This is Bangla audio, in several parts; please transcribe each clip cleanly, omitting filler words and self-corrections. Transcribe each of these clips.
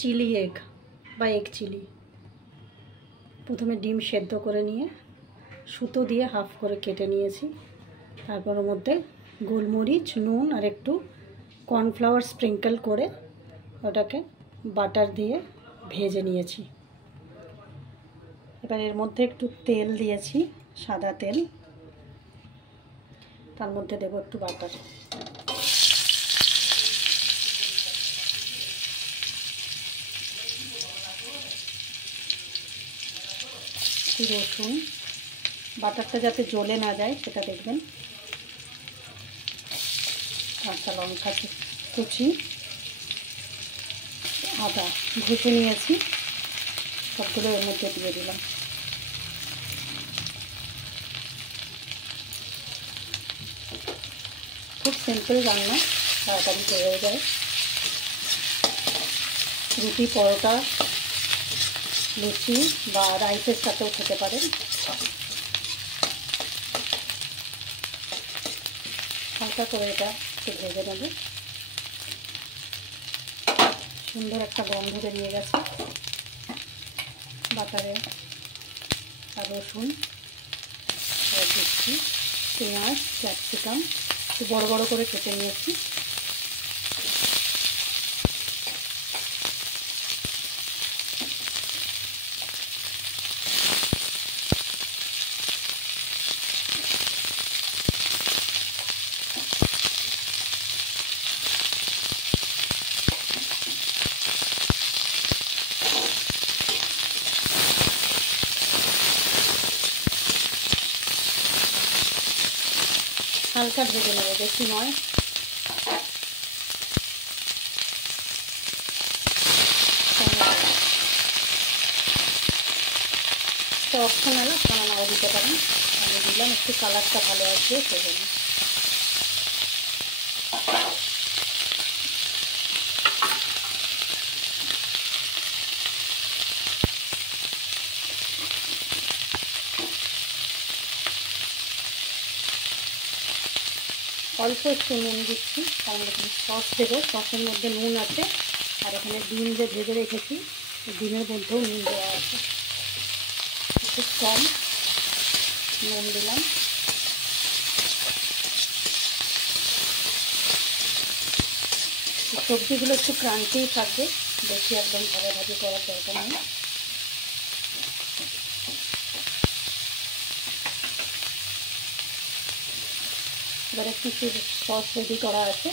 চিলি এগ বা এগ চিলি। প্রথমে ডিম সেদ্ধ করে নিয়ে সুতো দিয়ে হাফ করে কেটে নিয়েছি। তারপর ওর মধ্যে গোলমরিচ, নুন আর একটু কর্নফ্লাওয়ার স্প্রিঙ্কেল করে ওটাকে বাটার দিয়ে ভেজে নিয়েছি। এবার এর মধ্যে একটু তেল দিয়েছি, সাদা তেল। তার মধ্যে দেবো একটু বাটার। রসুন, বাটারটা যাতে জ্বলে না যায় সেটা দেখবেন। কাঁচা লঙ্কা কুচি, আদা ঘষে নিয়েছি, সবগুলো এর মধ্যে দিয়ে দিলাম। খুব সিম্পল রান্না, তাড়াতাড়ি হয়ে যায়। রুটি, পরোটা, লুচি বা রাইসের সাথেও খেতে পারেন। হালকা করে এটা একটু ভেজে নেব। সুন্দর একটা গন্ধ বেরিয়ে গেছে বাটারে। আর রসুন দিচ্ছি, পেঁয়াজ, ক্যাপসিকাম একটু বড় বড় করে কেটে নিয়েছি। হালকা ভেজে নেব, বেশি নয়। অপশনাল, আপনারা নাও দিতে পারেন। আমি দিলাম, একটু কালারটা ভালো আসবে সেজন্য। অল্প একটু নুন দিচ্ছি, কারণ এখানে সস দেবো। সসের মধ্যে নুন আছে, আর এখানে ডিম যে ভেজে রেখেছি ডিমের মধ্যেও নুন দেওয়া আছে। একটু কম নুন দিলাম। সবজিগুলো একটু ক্রাঞ্চিই থাকবে, বেশি একদম ভাজাভাজি করার দরকার নেই। এবার একটু সস রেডি করা আছে।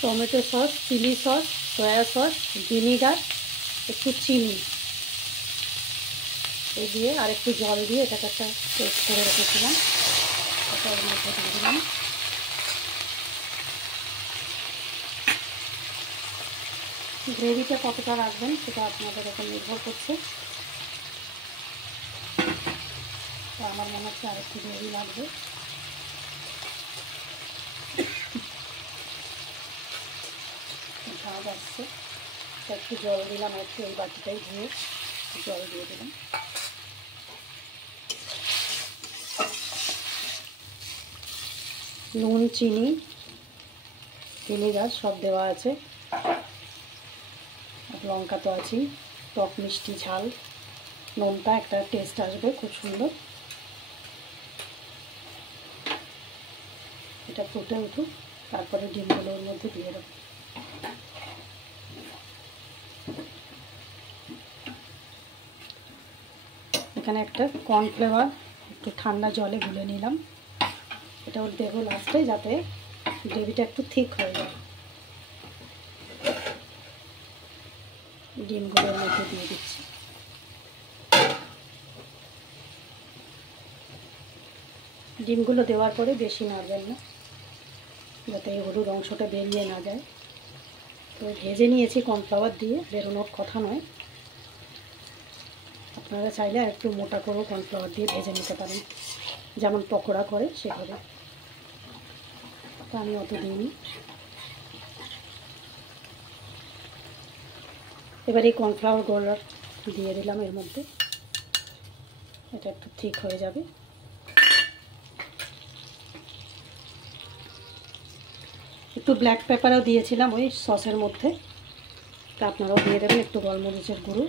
Tomato sauce, chilli sauce, soya sauce, vinegar, একটু চিনি এই দিয়ে আর একটু জল দিয়ে এটাকে একটা পেস্ট করে রেখেছিলাম, এটা এর মধ্যে দিয়ে দিলাম। গ্রেভিটা কতটা রাখবেন সেটা আপনাদের উপর নির্ভর করছে। তো আমার মনে হচ্ছে আর একটু গ্রেভি লাগবে। ঝাঁজ আসছে, একটু জল দিলাম, একটু এই বাটিটাই ধুয়ে জল দিয়ে দিলাম। নুন, চিনি, ভিনিগার সব দেওয়া আছে। লঙ্কা তো আছেই, টক মিষ্টি ঝাল, নুনটা একটা টেস্ট আসবে খুব সুন্দর। এটা ফুটে উঠুক, তারপরে ডিমগুলোর মধ্যে দিয়ে দেবো। এখানে একটা কর্নফ্লেভার একটু ঠান্ডা জলে গুলে নিলাম। এটা দেবো লাস্টে, যাতে গ্রেভিটা একটু থিক হয়ে যায়। ডিমগুলোর মধ্যে দিয়ে দিচ্ছি। ডিমগুলো দেওয়ার পরে বেশি নাড়বেন না, যাতে এই হলুদ অংশটা বেরিয়ে না যায়। তো ভেজে নিয়েছি কর্নফ্লাওয়ার দিয়ে, বেরোনোর কথা নয়। আপনারা চাইলে আর একটু মোটা করেও কর্নফ্লাওয়ার দিয়ে ভেজে নিতে পারেন, যেমন পকোড়া করে সেভাবে। তো আমি অত দিইনি। এবার এই কর্নফ্লাওয়ার গোলা দিয়ে দিলাম এর মধ্যে, এটা একটু ঠিক হয়ে যাবে। একটু ব্ল্যাক পেপারও দিয়েছিলাম ওই সসের মধ্যে, আপনারাও দিয়ে দেবেন একটু গোলমরিচের গুঁড়ো।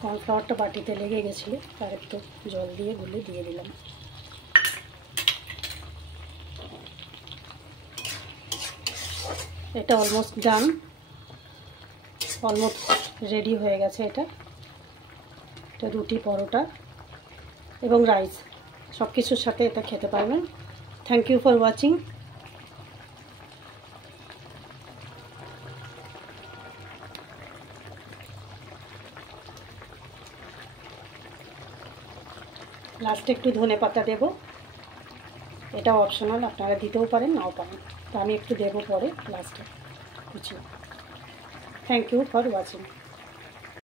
কর্নফ্লাওয়ারটা বাটিতে লেগে গেছিলো, তার একটু জল দিয়ে গুলে দিয়ে দিলাম। এটা অলমোস্ট ডান, অলমোস্ট রেডি হয়ে গেছে। এটা রুটি, পরোটা এবং রাইস সব কিছুর সাথে এটা খেতে পারবেন। Thank you for watching. লাস্টে একটু ধনে পাতা দেবো, এটা অপশনাল, আপনারা দিতেও পারেন নাও পারেন, তো আমি একটু দেবো পরে লাস্টে কুচি। Thank you for watching.